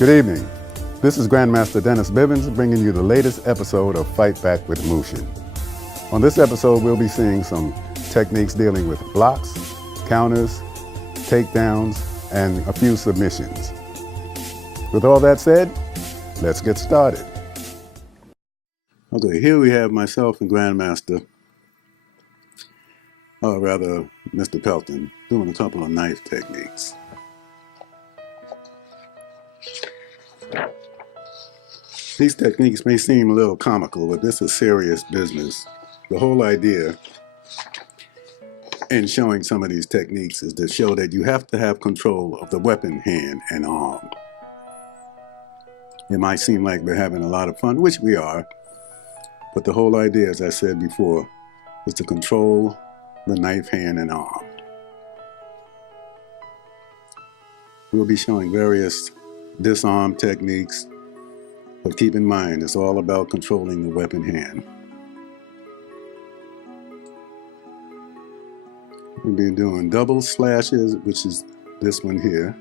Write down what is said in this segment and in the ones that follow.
Good evening. This is Grandmaster Dennis Bivens bringing you the latest episode of Fight Back with Mushin. On this episode, we'll be seeing some techniques dealing with blocks, counters, takedowns, and a few submissions. With all that said, let's get started. Okay, here we have myself and Grandmaster, or rather Mr. Pelton, doing a couple of knife techniques. These techniques may seem a little comical, but this is serious business. The whole idea in showing some of these techniques is to show that you have to have control of the weapon, hand, and arm. It might seem like we're having a lot of fun, which we are, but the whole idea, as I said before, is to control the knife, hand, and arm. We'll be showing various disarm techniques, but keep in mind, it's all about controlling the weapon hand. We'll be doing double slashes, which is this one here,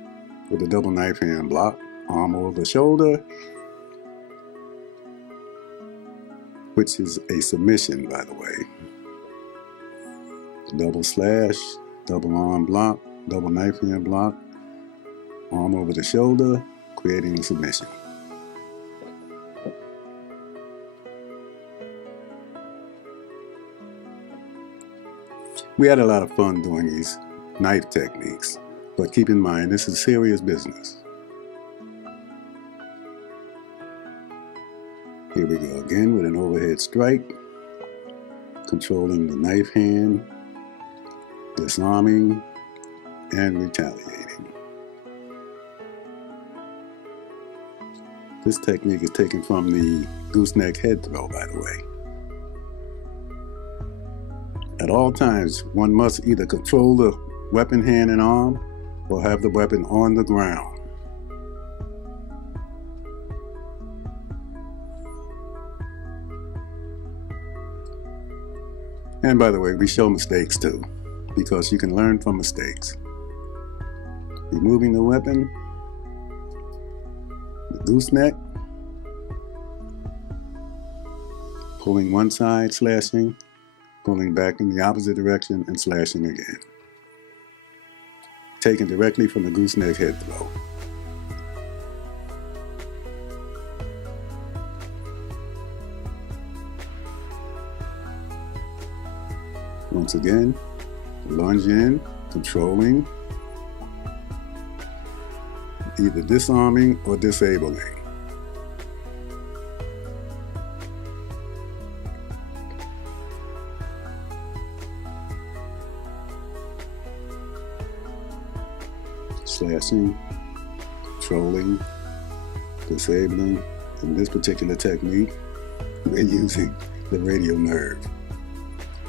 with a double knife hand block, arm over the shoulder, which is a submission, by the way. Double slash, double arm block, double knife hand block, arm over the shoulder, creating a submission. We had a lot of fun doing these knife techniques, but keep in mind, this is serious business. Here we go again with an overhead strike, controlling the knife hand, disarming, and retaliating. This technique is taken from the gooseneck head throw, by the way. At all times, one must either control the weapon, hand, and arm, or have the weapon on the ground. And by the way, we show mistakes too, because you can learn from mistakes. Removing the weapon, the gooseneck, pulling one side, slashing, pulling back in the opposite direction and slashing again. Taken directly from the gooseneck head throw. Once again, lunge in, controlling, either disarming or disabling. Slashing, controlling, disabling. In this particular technique, we're using the radial nerve.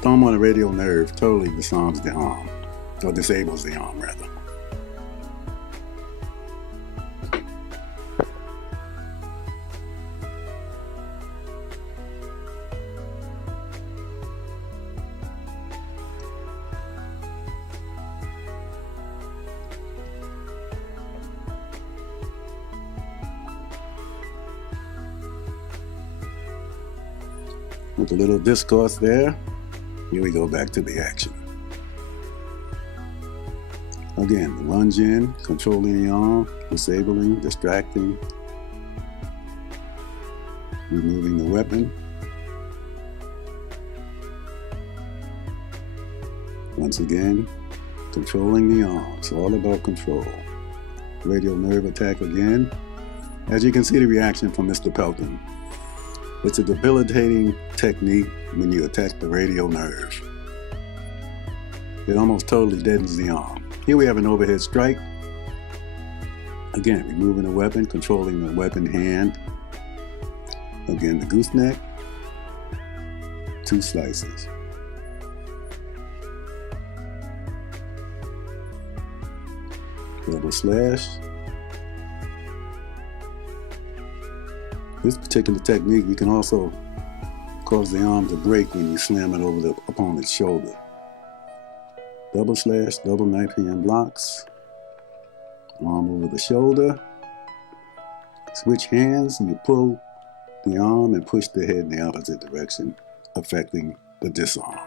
Thumb on the radial nerve totally disarms the arm, or disables the arm rather. With a little discourse there, here we go back to the action. Again, lunge in, controlling the arm, disabling, distracting, removing the weapon. Once again, controlling the arm. It's all about control. Radial nerve attack again. As you can see the reaction from Mr. Pelton. It's a debilitating technique when you attack the radial nerve. It almost totally deadens the arm. Here we have an overhead strike. Again, removing the weapon, controlling the weapon hand. Again, the gooseneck. 2 slices. Double slash. This particular technique, you can also cause the arm to break when you slam it over the opponent's shoulder. Double slash, double knife hand blocks, arm over the shoulder, Switch hands, you pull the arm and push the head in the opposite direction, affecting the disarm.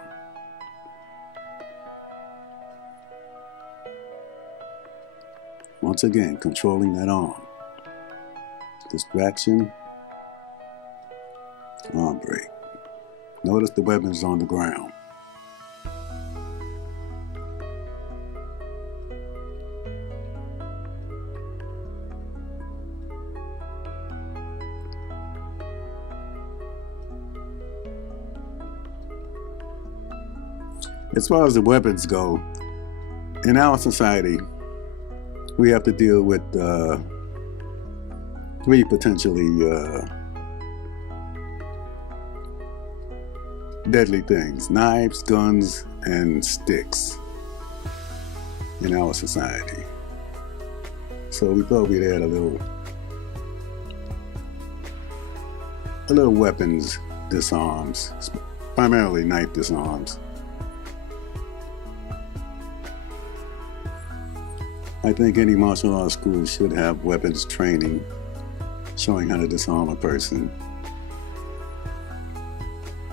Once again, controlling that arm. Distraction, arm break. Notice the weapon is on the ground. As far as the weapons go, in our society, we have to deal with three potentially deadly things: knives, guns, and sticks in our society. So we thought we'd add a little weapons disarms, primarily knife disarms. I think any martial arts school should have weapons training showing how to disarm a person.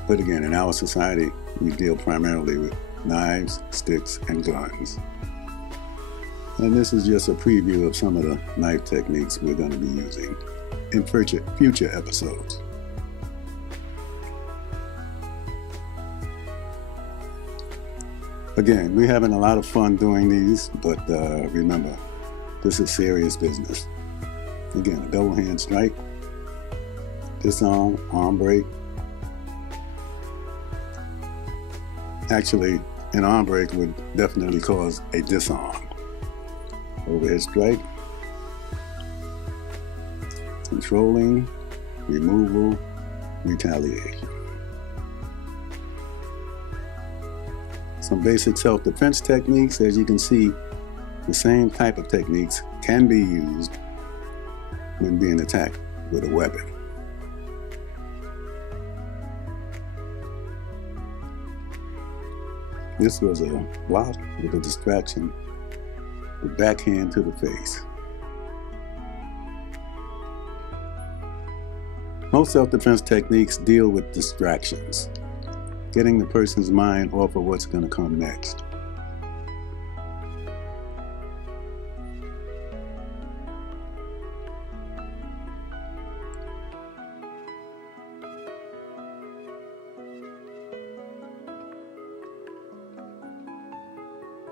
But again, in our society, we deal primarily with knives, sticks, and guns. And this is just a preview of some of the knife techniques we're going to be using in future episodes. Again, we're having a lot of fun doing these, but remember, this is serious business. Again, a double hand strike, disarm, arm break. Actually, an arm break would definitely cause a disarm. Overhead strike, controlling, removal, retaliation. Some basic self-defense techniques. As you can see, the same type of techniques can be used when being attacked with a weapon. This was a block with a distraction, the backhand to the face. Most self-defense techniques deal with distractions, getting the person's mind off of what's going to come next.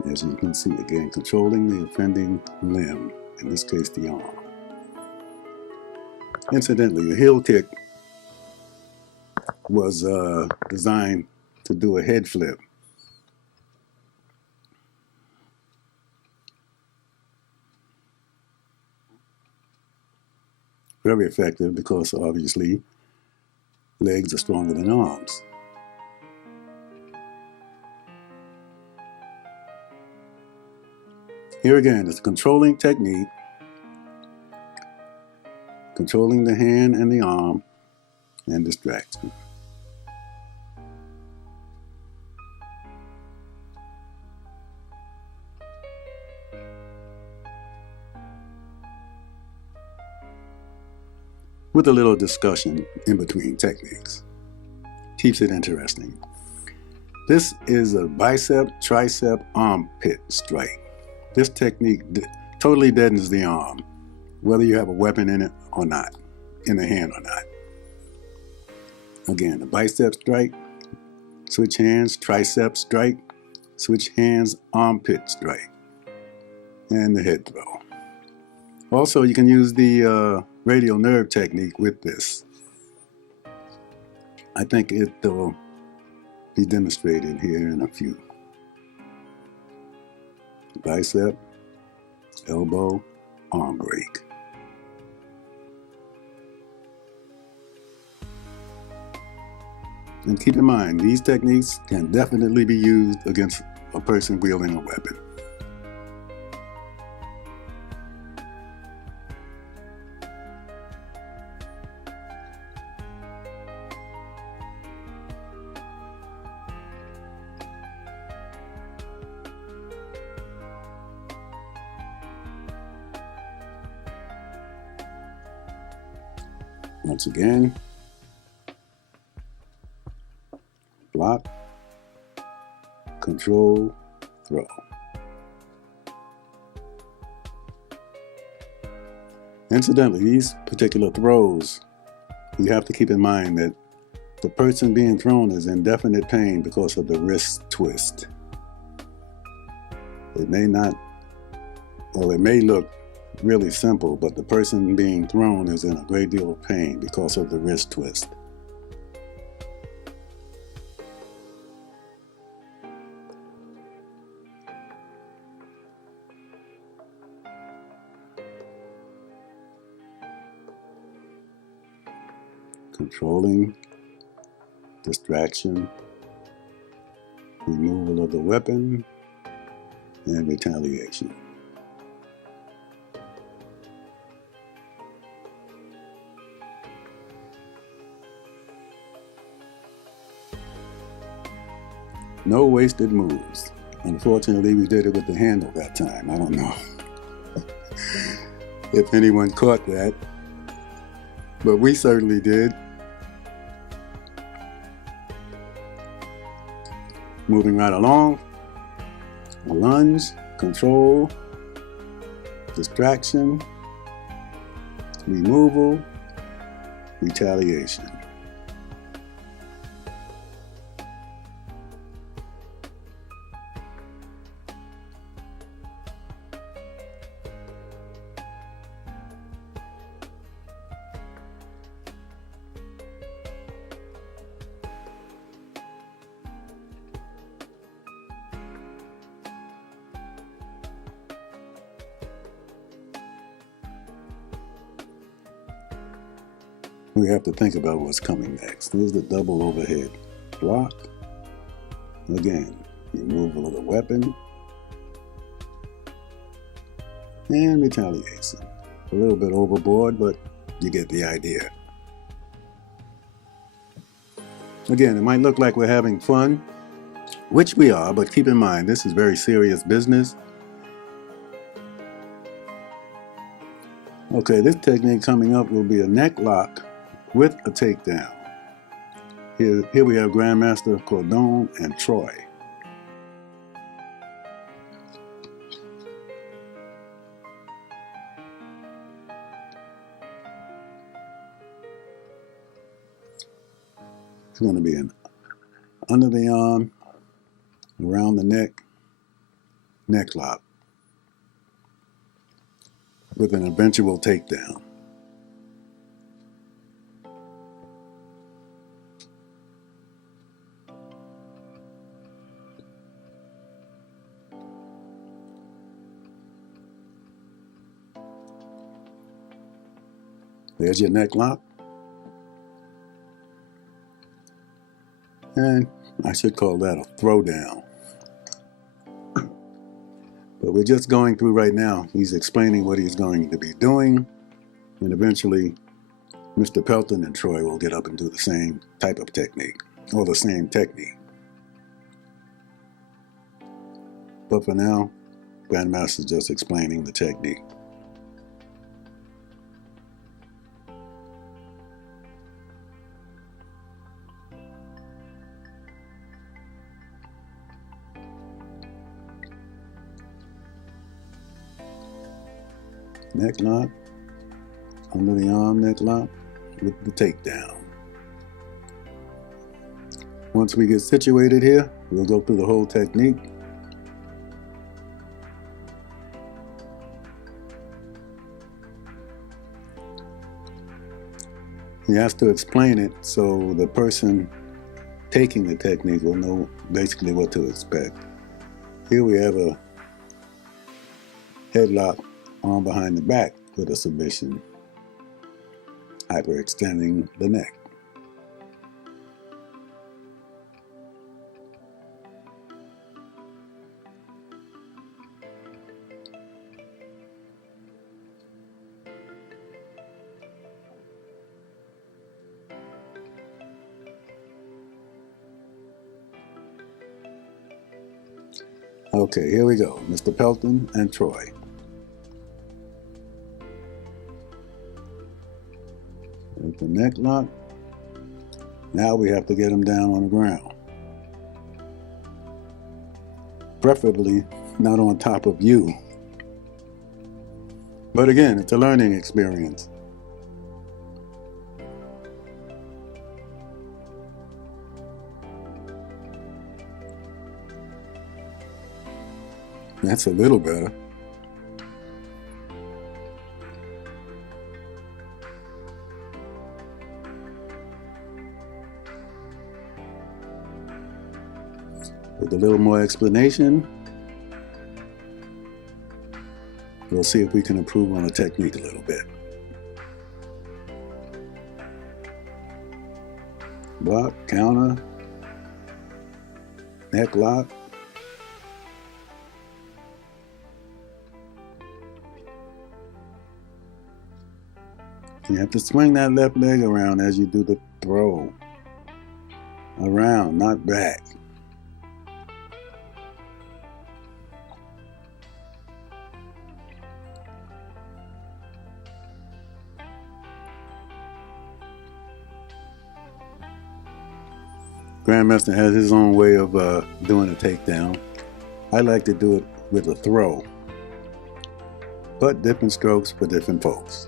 As you can see, again, controlling the offending limb, in this case the arm. Incidentally, a heel kick was designed to do a head flip. Very effective because obviously legs are stronger than arms. Here again, it's a controlling technique, controlling the hand and the arm, and distraction. With a little discussion in between techniques. Keeps it interesting. This is a bicep, tricep, armpit strike. This technique totally deadens the arm, whether you have a weapon in it or not, in the hand or not. Again, the bicep strike, switch hands, tricep strike, switch hands, armpit strike, and the head throw. Also, you can use the radial nerve technique with this. I think it will be demonstrated here in a few. Bicep, elbow, arm break. And keep in mind, these techniques can definitely be used against a person wielding a weapon. Once again, block, control, throw. Incidentally, these particular throws, you have to keep in mind that the person being thrown is in definite pain because of the wrist twist. It may not, well, it may look really simple, but the person being thrown is in a great deal of pain because of the wrist twist. Controlling, distraction, removal of the weapon, and retaliation. No wasted moves. Unfortunately, we did it with the handle that time. I don't know if anyone caught that, but we certainly did. Moving right along, a lunge, control, distraction, removal, retaliation. We have to think about what's coming next. Here's the double overhead block. Again, removal of the weapon and retaliation. A little bit overboard, but you get the idea. Again, it might look like we're having fun, which we are, but keep in mind, this is very serious business. Okay, this technique coming up will be a neck lock with a takedown. Here we have Grandmaster Cordone and Troy. It's going to be an under the arm, around the neck lock with an eventual takedown. There's your neck lock. And I should call that a throwdown. But we're just going through right now. He's explaining what he's going to be doing. And eventually, Mr. Pelton and Troy will get up and do the same type of technique, or the same technique. But for now, Grandmaster's just explaining the technique. Neck lock, under the arm neck lock with the takedown. Once we get situated here, we'll go through the whole technique. He has to explain it so the person taking the technique will know basically what to expect. Here we have a headlock, arm behind the back with a submission, hyperextending the neck. Okay, here we go. Mr. Pelton and Troy. the neck lock. Now we have to get him down on the ground. Preferably not on top of you. But again, it's a learning experience. That's a little better. With a little more explanation, we'll see if we can improve on the technique a little bit. Block, counter, neck lock. You have to swing that left leg around as you do the throw. Around, not back. Grandmaster has his own way of doing a takedown. I like to do it with a throw, but different strokes for different folks.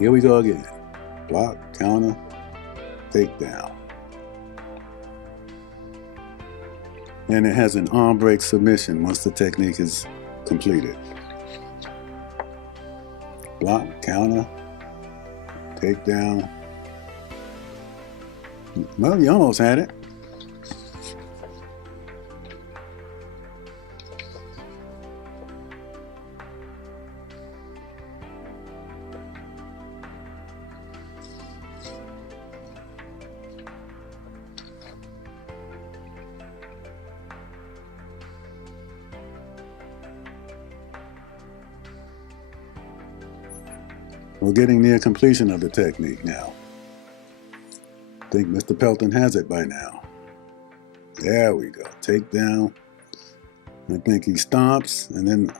Here we go again. Block, counter, takedown. And it has an arm break submission once the technique is completed. Block, counter, takedown. Well, you almost had it. We're getting near completion of the technique now. I think Mr. Pelton has it by now. There we go. Takedown. I think he stomps and then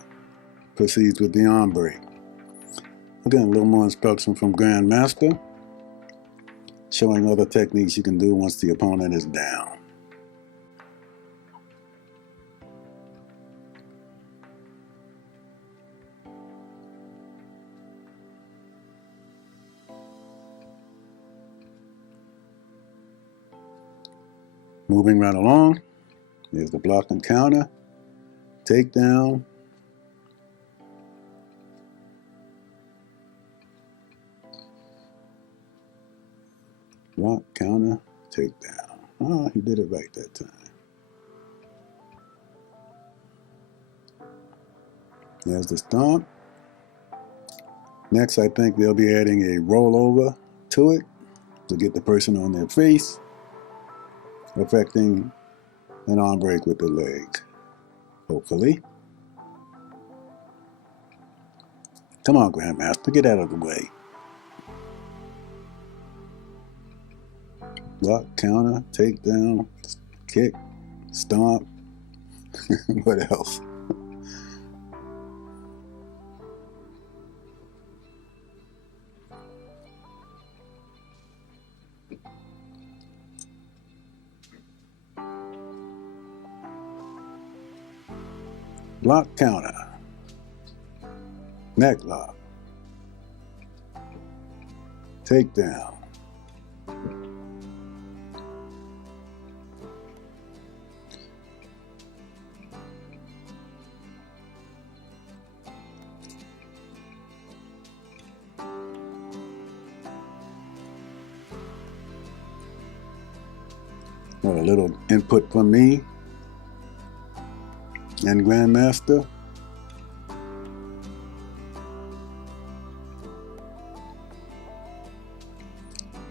proceeds with the arm break. Again, a little more instruction from Grandmaster, showing other techniques you can do once the opponent is down. Moving right along, there's the block and counter, takedown, block, counter, takedown. Oh, he did it right that time. There's the stomp. Next, I think they'll be adding a rollover to it to get the person on their face, affecting an arm break with the leg, hopefully. Come on, Grandmaster, get out of the way. Block, counter, takedown, kick, stomp. What else? Block, counter, neck lock, takedown, a little input from me and Grandmaster.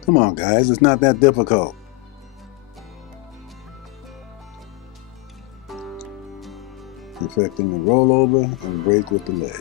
Come on, guys, it's not that difficult. Effecting the rollover and break with the leg.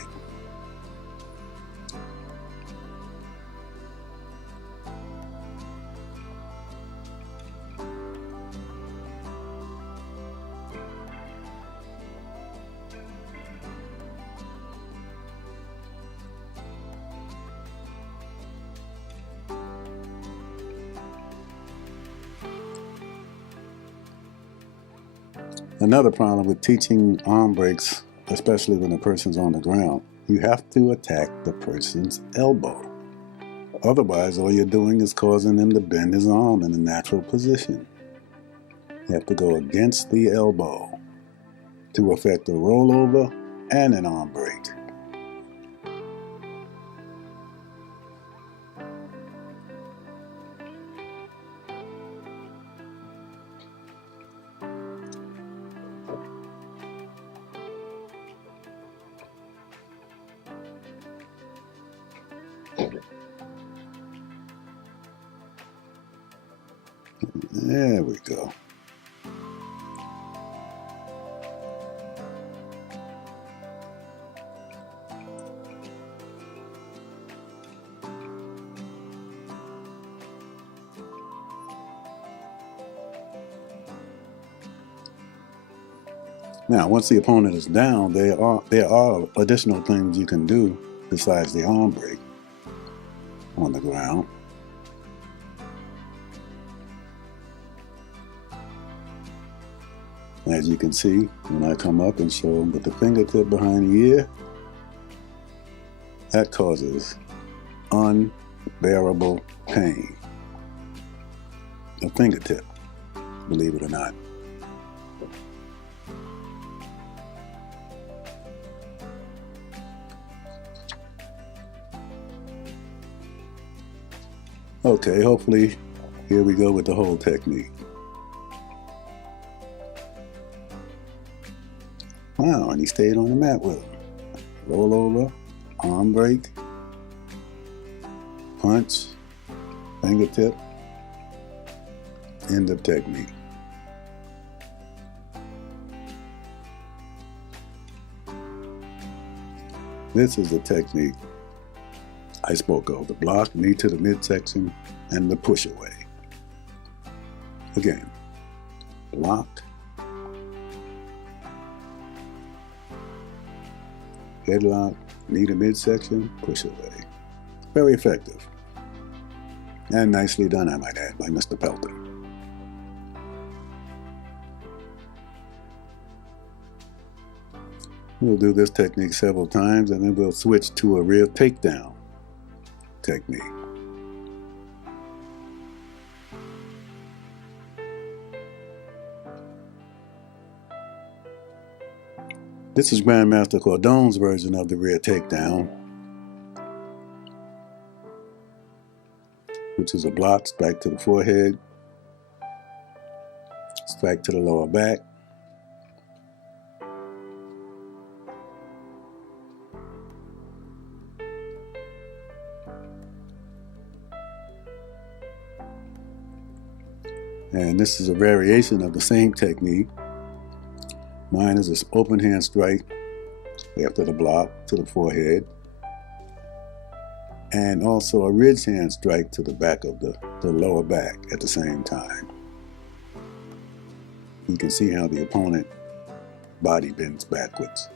Another problem with teaching arm breaks, especially when the person's on the ground, you have to attack the person's elbow. Otherwise, all you're doing is causing them to bend his arm in a natural position. You have to go against the elbow to effect a rollover and an arm break. There we go. Now, once the opponent is down, there are additional things you can do besides the arm break on the ground. As you can see, when I come up and show them with the fingertip behind the ear, that causes unbearable pain. A fingertip, believe it or not. Okay, hopefully, here we go with the whole technique. Wow, and he stayed on the mat with him. Roll over, arm break, punch, fingertip, end of technique. This is the technique I spoke of, the block, knee to the midsection, and the push away. Again, block, headlock, knee to midsection, push away. Very effective. And nicely done, I might add, by Mr. Pelton. We'll do this technique several times, and then we'll switch to a rear takedown technique. This is Grandmaster Cordone's version of the rear takedown, which is a block, strike to the forehead, strike to the lower back, and this is a variation of the same technique. Mine is an open hand strike after the block to the forehead, and also a ridge hand strike to the back of the lower back at the same time. You can see how the opponent body bends backwards.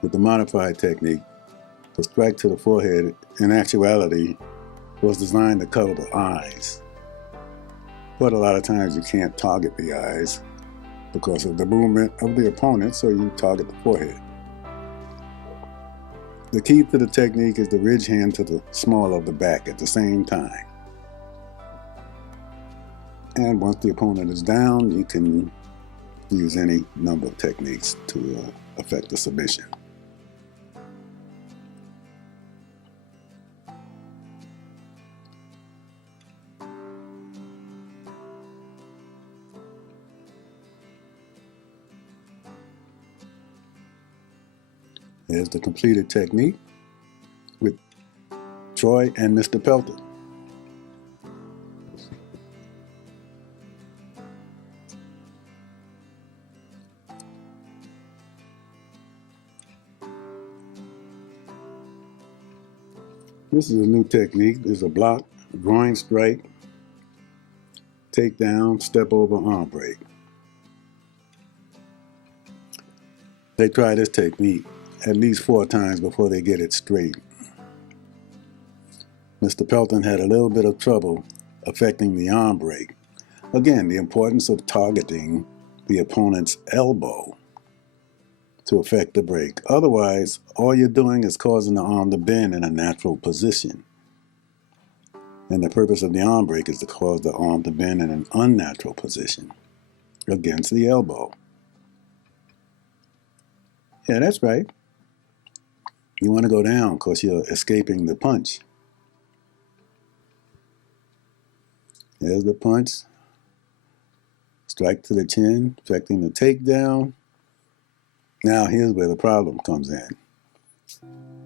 With the modified technique, the strike to the forehead, in actuality, was designed to cover the eyes. But a lot of times you can't target the eyes because of the movement of the opponent, so you target the forehead. The key to the technique is the ridge hand to the small of the back at the same time. And once the opponent is down, you can use any number of techniques to affect the submission. There's the completed technique with Troy and Mr. Pelton. This is a new technique. There's a block, groin strike, takedown, step over, arm break. They try this technique at least 4 times before they get it straight. Mr. Pelton had a little bit of trouble affecting the arm break. Again, the importance of targeting the opponent's elbow to affect the break. Otherwise, all you're doing is causing the arm to bend in a natural position. And the purpose of the arm break is to cause the arm to bend in an unnatural position against the elbow. Yeah, that's right. You want to go down because you're escaping the punch. There's the punch. Strike to the chin, affecting the takedown. Now here's where the problem comes in.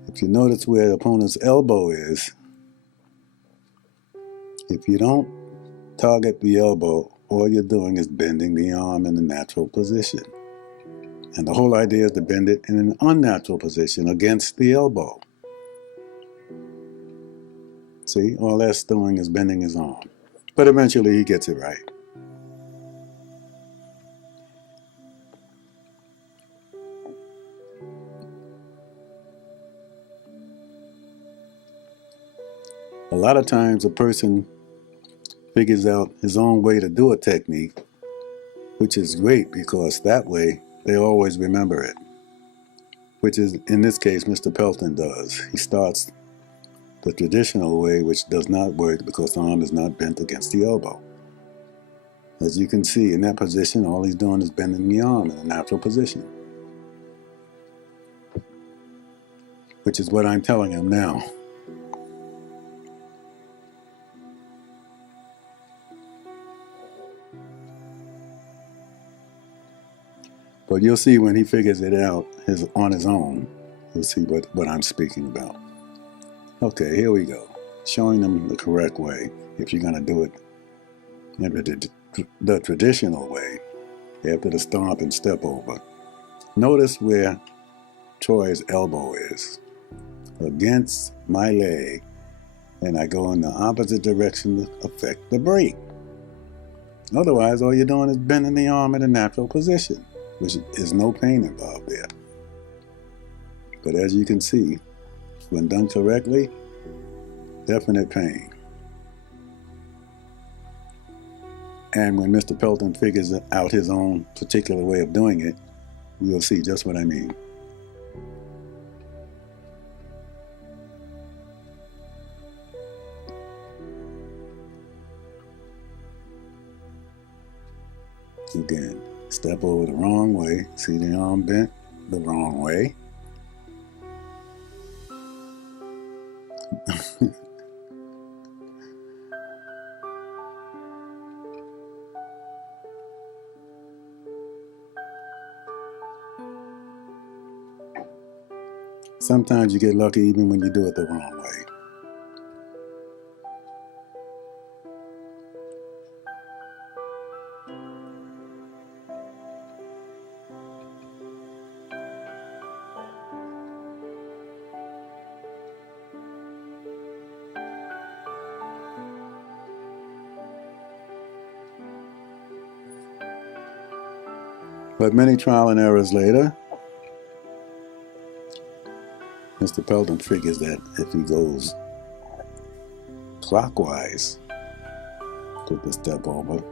If you notice where the opponent's elbow is, if you don't target the elbow, all you're doing is bending the arm in the natural position. And the whole idea is to bend it in an unnatural position against the elbow. See, all that's doing is bending his arm. But eventually he gets it right. A lot of times a person figures out his own way to do a technique, which is great because that way they always remember it, which is, in this case, Mr. Pelton does. He starts the traditional way, which does not work because the arm is not bent against the elbow. As you can see, in that position, all he's doing is bending the arm in a natural position, which is what I'm telling him now. But you'll see when he figures it out on his own, you'll see what I'm speaking about. Okay, here we go. Showing them the correct way, if you're going to do it the traditional way, after the stomp and step over. Notice where Troy's elbow is, against my leg, and I go in the opposite direction to affect the break. Otherwise, all you're doing is bending the arm in a natural position, which is no pain involved there. But as you can see, when done correctly, definite pain. And when Mr. Pelton figures out his own particular way of doing it, you'll see just what I mean. Again, step over the wrong way. See the arm bent the wrong way. Sometimes you get lucky even when you do it the wrong way. But many trial and errors later, Mr. Pelton figures that if he goes clockwise with the step over,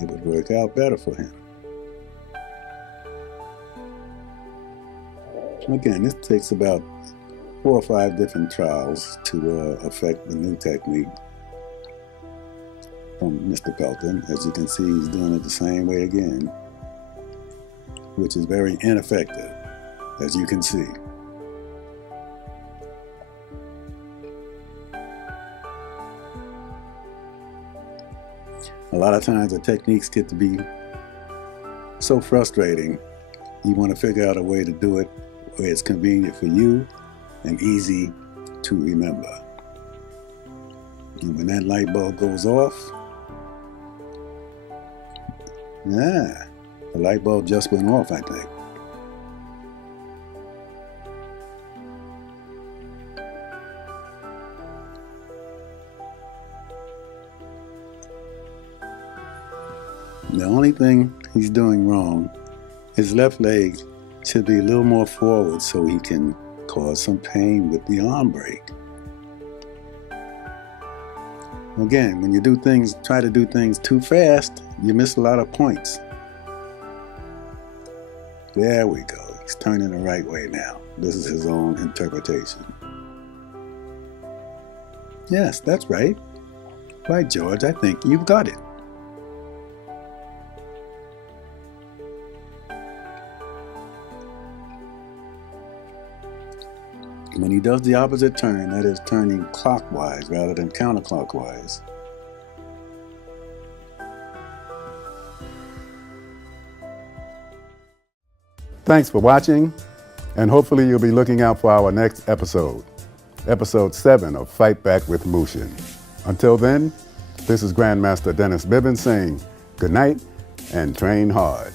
it would work out better for him. Again, this takes about 4 or 5 different trials to affect the new technique from Mr. Pelton. As you can see, he's doing it the same way again, which is very ineffective, as you can see. A lot of times the techniques get to be so frustrating, you want to figure out a way to do it where it's convenient for you and easy to remember. And when that light bulb goes off, the light bulb just went off, I think. The only thing he's doing wrong, his left leg should be a little more forward so he can cause some pain with the arm break. Again, when you try to do things too fast, you miss a lot of points. There we go. He's turning the right way now. This is his own interpretation. Yes, that's right. Right, George, I think you've got it. When he does the opposite turn, that is turning clockwise rather than counterclockwise. Thanks for watching, and hopefully you'll be looking out for our next episode, episode 7 of Fight Back with Mushin. Until then, this is Grandmaster Dennis Bibbins saying good night and train hard.